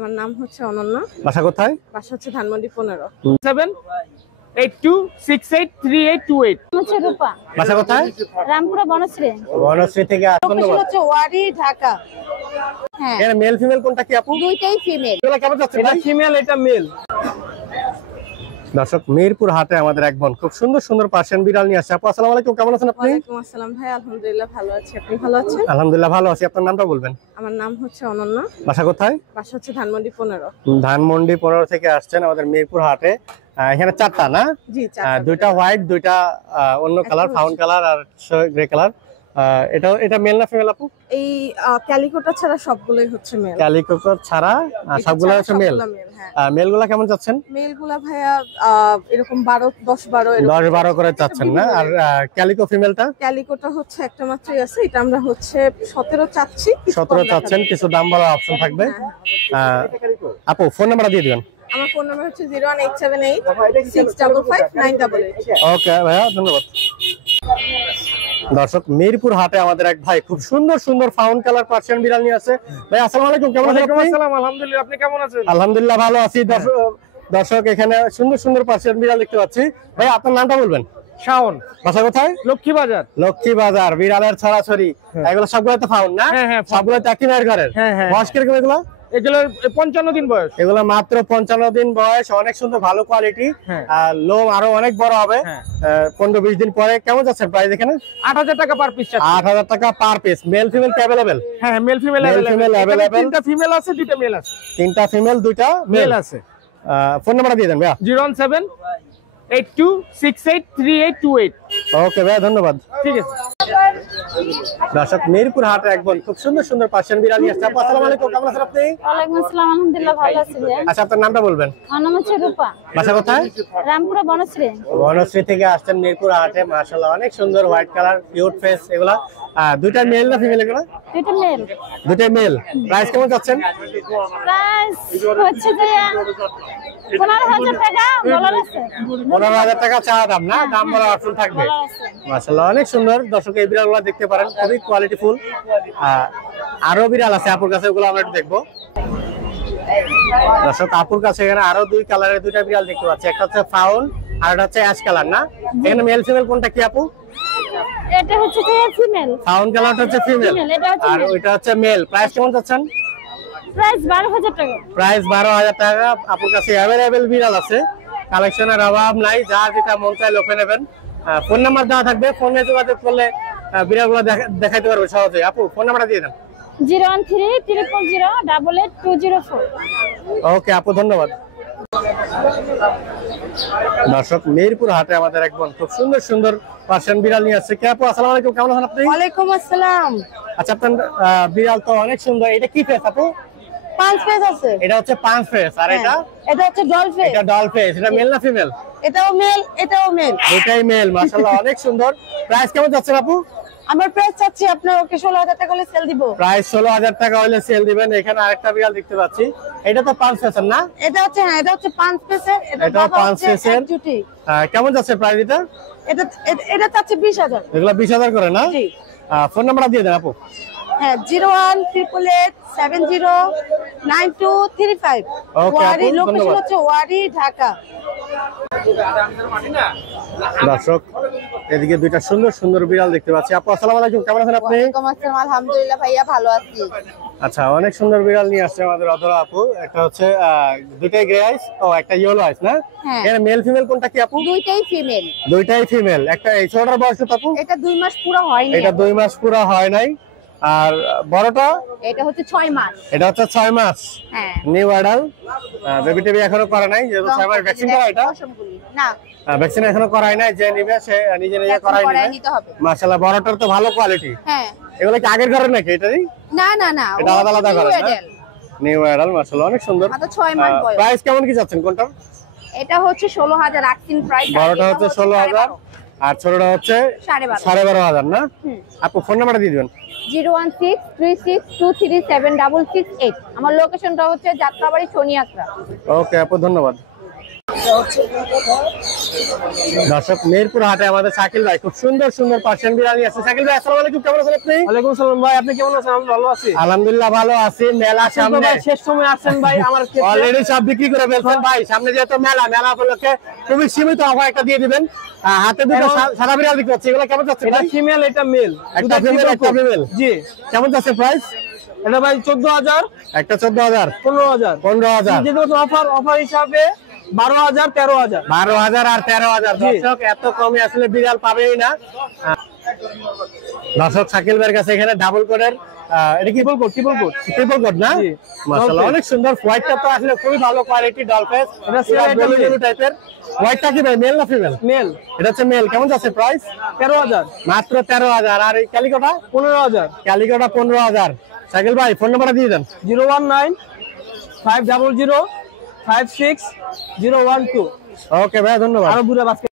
আমার নাম হচ্ছে অনন্যা। বাসা কোথায়? বাসা হচ্ছে ধানমন্ডি 15। 782683828। হচ্ছে রূপা। বাসা কোথায়? রামপুরা বনশ্রী। বনশ্রী থেকে লোকেশন হচ্ছে ওয়ারি ঢাকা। হ্যাঁ। এর মেল ফিমেল কোনটা কি আপু? দুইটাই ফিমেল। এগুলা কেমন যাচ্ছে? এটা ফিমেল, এটা মেল। দর্শক, মিরপুর হাটে আমাদের এক বোন খুব সুন্দর সুন্দর পার্সিয়ান বিড়াল নিয়ে আসছে। আপু আসসালামু আলাইকুম, কেমন আছেন আপনি? ওয়ালাইকুম আসসালাম ভাই, আলহামদুলিল্লাহ ভালো আছি। আপনি ভালো আছেন? আলহামদুলিল্লাহ ভালো আছি। আপনার নামটা বলবেন? আমার নাম হচ্ছে অনন্যা। বাসা কোথায়? বাসা হচ্ছে ধানমন্ডি 15। ধানমন্ডি 15 থেকে আসছেন আমাদের মিরপুর হাটে। এখানে চারটা না? জি, দুইটা হোয়াইট, দুইটা অন্য কালার, ফাউন কালার আর গ্রে কালার। এটা মেল না ফিমেল আপু? এই ক্যালিকোটা ছাড়া সবগুলোই হচ্ছে মেল। ক্যালিকো ছাড়া সবগুলো হচ্ছে মেল। মেলগুলা কেমন যাচ্ছেন? মেলগুলা ভাইয়া এরকম 10-12 10-12 করে চাচ্ছেন না? আর ক্যালিকো ফিমেলটা? ক্যালিকোটা হচ্ছে একটা মাত্রই আছে, এটা আমরা হচ্ছে 17 চাচ্ছি। 17 চাচ্ছেন, কিছু দাম বলার অপশন থাকবে। আপু ফোন নাম্বারটা দিয়ে দিবেন। আমার ফোন নাম্বার হচ্ছে 01878655988। ওকে ভাইয়া, ধন্যবাদ। দর্শক, মিরপুর হাটে আমাদের এক ভাই খুব সুন্দর সুন্দর ফাউন কালার পার্সিয়ান বিড়াল নিয়ে আছে। ভাই আসসালামু আলাইকুম, কেমন আছেন আপনি? আসসালাম, আলহামদুলিল্লাহ। আপনি কেমন আছেন? আলহামদুলিল্লাহ ভালো আছি। দর্শক, এখানে সুন্দর সুন্দর পার্সিয়ান বিড়াল দেখতে পাচ্ছি। ভাই আপনার নামটা বলবেন? শাওন। বাসা কোথায়? লক্ষ্মী বাজার। লক্ষ্মী বাজার। বিড়ালের ছড়াছড়ি, এগুলো সবগুলো তো ফাউন না? হ্যাঁ, সবগুলো তো একই মায়ের ঘরের। বয়স কিরকম এগুলো? এগুলো 55 দিন বয়স। এগুলো মাত্র 55 দিন বয়স, অনেক সুন্দর, ভালো কোয়ালিটি। আর লোম আরো অনেক বড় হবে 15-20 দিন পরে। কেমন যাচ্ছে প্রাইস এখানে? 8000 টাকা পার পিস। 8000 টাকা পার পিস। মেল ফিমেল কি अवेलेबल? হ্যাঁ, মেল ফিমেল अवेलेबल। তিনটা ফিমেল আছে, দুইটা মেল আছে। তিনটা ফিমেল, দুইটা মেল আছে। ফোন নাম্বারটা দিয়ে দেন ভাইয়া। 01782683828। ওকে ভাইয়া, ধন্যবাদ। ঠিক আছে। দর্শক, মিরপুর হাটে একজন খুব সুন্দর সুন্দর পার্সিয়ান বিড়াল নিয়ে আসছে। আসসালামু আলাইকুম, কেমন আছেন আপনি? ওয়ালাইকুম আসসালাম, আলহামদুলিল্লাহ ভালো আছি ভাই। আচ্ছা, আপনার নামটা বলবেন? আমার নাম হচ্ছে রূপা। বাসা কোথায়? রামপুরা বনশ্রী। বনশ্রী থেকে আসছেন মিরপুর হাটে। মাশাআল্লাহ, অনেক সুন্দর হোয়াইট কালার, কিউট ফেস। এগুলা দুইটা মেল না ফিমেল? এগুলা দুইটা মেল। দুইটাই মেল। প্রাইস কেমন যাচ্ছেন? প্রাইস হচ্ছে যে 15000 টাকা বলার আছে। 15000 টাকা চাওয়া দাম না? দাম বলার অপশন থাকবে। মাশাআল্লাহ, অনেক সুন্দর। দর্শক, এই বিড়ালগুলো দেখতে পারেন, খুবই কোয়ালিটিফুল। আরো বিড়াল আছে আপুর কাছে, ওগুলো আমরা একটু দেখবো। দর্শক, আপুর কাছে এখানে আরো দুই কালারের দুইটা বিড়াল দেখতে পাচ্ছি। একটা হচ্ছে ফাউন আর একটা হচ্ছে অ্যাশ কালার না? এখানে মেল ফিমেল কোনটা কি আপু? এটা হচ্ছে যে ফিমেল। ফাউন কালারটা হচ্ছে ফিমেল আর ওইটা হচ্ছে মেল। প্রাইস কেমন যাচ্ছেন? প্রাইস 12000 টাকা। প্রাইস 12000 টাকা। আপুর কাছে अवेलेबल বিড়াল আছে, কালেকশনের অভাব নাই। যা যেটা মন চায় লোকে নেবেন। ফোন নাম্বার দেওয়া থাকবে, ফোনে যোগাযোগ করলে বিড়ালগুলো দেখাইতে পারবে সহজে। আপু ফোন নাম্বারটা দিয়ে দেন। 01300088204। ওকে আপু, ধন্যবাদ। দর্শক, মিরপুর হাটে আমাদের এক বোন খুব সুন্দর সুন্দর পার্সিয়ান বিড়াল নিয়ে আসছে। কে আপু আসসালামু আলাইকুম, কেমন আছেন আপনি? ওয়ালাইকুম আসসালাম। আচ্ছা, আপনার বিড়াল তো অনেক সুন্দর। এটা কি ফেস আপু? পাঁচ ফেস আছে। এটা হচ্ছে পাঁচ ফেস। আর এটা হচ্ছে ডল ফেস। এটা ডল ফেস। এটা মেল না ফিমেল? এটাও মেল, এটাও মেল। এটাই মেল। মাশাআল্লাহ, অনেক সুন্দর। প্রাইস কেমন যাচ্ছে আপু? আমার প্রাইস চাচ্ছি আপনার ওকে 16000 টাকা হলে সেল দিব। প্রাইস 16000 টাকা হলে সেল দিবেন। এখানে আরেকটা বিড়াল দেখতে পাচ্ছি, এটা তো পাঁচ ফেসের না? এটা হচ্ছে এটা হচ্ছে পাঁচ ফেসের। এটা পাঁচ ফেসের। কেমন যাচ্ছে প্রাইস এটা? এটা চাচ্ছি 20000। এগুলা 20000 করে না? জি। ফোন নাম্বারটা দিয়ে দেন আপু। হ্যাঁ, 01888709235। ওয়ারি, লোকেশন হচ্ছে ওয়ারি ঢাকা। দর্শক, এদিকে দুইটা সুন্দর সুন্দর বিড়াল দেখতে পাচ্ছি। আপু আসসালামু আলাইকুম, কেমন আছেন আপনি? ওয়ালাইকুম আসসালাম, আলহামদুলিল্লাহ ভাইয়া ভালো আছি। আচ্ছা, অনেক সুন্দর বিড়াল নিয়ে আসছে আমাদের অধরা আপু। একটা হচ্ছে দুইটাই গ্রে আইস, ও একটা ইয়েলো আইস না? এর মেল ফিমেল কোনটা কি আপু? দুইটাই ফিমেল। দুইটাই ফিমেল। একটা এই ছোটটার বয়স কত আপু? এটা 2 মাস পুরো হয়নি। এটা 2 মাস পুরো হয় নাই। আর বড়টা? এটা হচ্ছে 6 মাস। এটা হচ্ছে 6 মাস। হ্যাঁ, নিউ অ্যাডাল্ট। বেবি টেবি এখনো করা নাই, যেহেতু 6 মাস। ভ্যাকসিন করা? এটা না, ভ্যাকসিন এখনো করাই নাই। যে নিবে সে নিজে নিজে করাই নিবে। মাশাআল্লাহ, বড়টার তো ভালো কোয়ালিটি। হ্যাঁ, এগুলো কি আগের ঘরের নাকি? এটারই? না না না, এটা আলাদা আলাদা ঘরের না? New adult. মাশাআল্লাহ, অনেক সুন্দর। মাত্র 6 মাস বয়স। প্রাইস কেমন কি যাচ্ছেন কোনটা? এটা হচ্ছে 16000 আক্সিন প্রাইস। বড়টা হচ্ছে 16000 আর ছোটটা হচ্ছে 12500 না? আপু ফোন নাম্বারটা দিয়ে দিবেন। 01636237668। আমার লোকেশনটা হচ্ছে যাত্রাবাড়ি সোনিয়াকড়া। ওকে আপু, ধন্যবাদ। দর্শক মিরপুর হাটে আমাদের শাকিল ভাই খুব সুন্দর সুন্দর পার্সিয়ান বিড়াল নিয়ে আসছে। শাকিল ভাই আসসালামু আলাইকুম, কেমন আছেন আপনি? ওয়ালাইকুম সালাম ভাই, আপনি কেমন আছেন? আমি ভালো আছি আলহামদুলিল্লাহ ভালো আছি। মেলা সামনে, ভাই শেষ সময় আসছেন ভাই আমার ক্ষেত্রে। অলরেডি সব বিক্রি করে ফেলছেন ভাই। সামনে যেহেতু মেলা উপলক্ষে খুবই সীমিত অফার একটা দিয়ে দিবেন। হাতে দুটো সাদা বিড়াল বিক্রি হচ্ছে, এগুলো কেমন যাচ্ছে? এটা ফিমেল, এটা মেল। একটা ফিমেল একটা ফিমেল, জি। কেমন যাচ্ছে প্রাইস? এটা ভাই 14,000, একটা 14,000, 15,000, 15,000, যেহেতু অফার হিসাবে 12,000, 13,000, 12,000 আর 13,000। দর্শক এত কমে আসলে বিড়াল পাবেই না। দর্শক শাকিল ভাইয়ের কাছে এখানে ডাবল কোডের, এটা কি বলবো, ট্রিপল কোড না? মাশাআল্লাহ অনেক সুন্দর। হোয়াইটটা তো আসলে খুবই ভালো কোয়ালিটি ডলফেস। এটা গোলু টাইপের। হোয়াইটটা কি ভাই, মেল না ফিমেল? মেল। এটা হচ্ছে মেল। কেমন যাচ্ছে প্রাইস? 13,000, মাত্র 13,000। আর এই ক্যালিকোটা? 15,000। ক্যালিকোটা 15,000। শাকিল ভাই ফোন নাম্বারটা দিয়ে দেন। 019-500-56-012। ওকে ভাই, ধন্যবাদ। আরো বুড়া বাচ্চা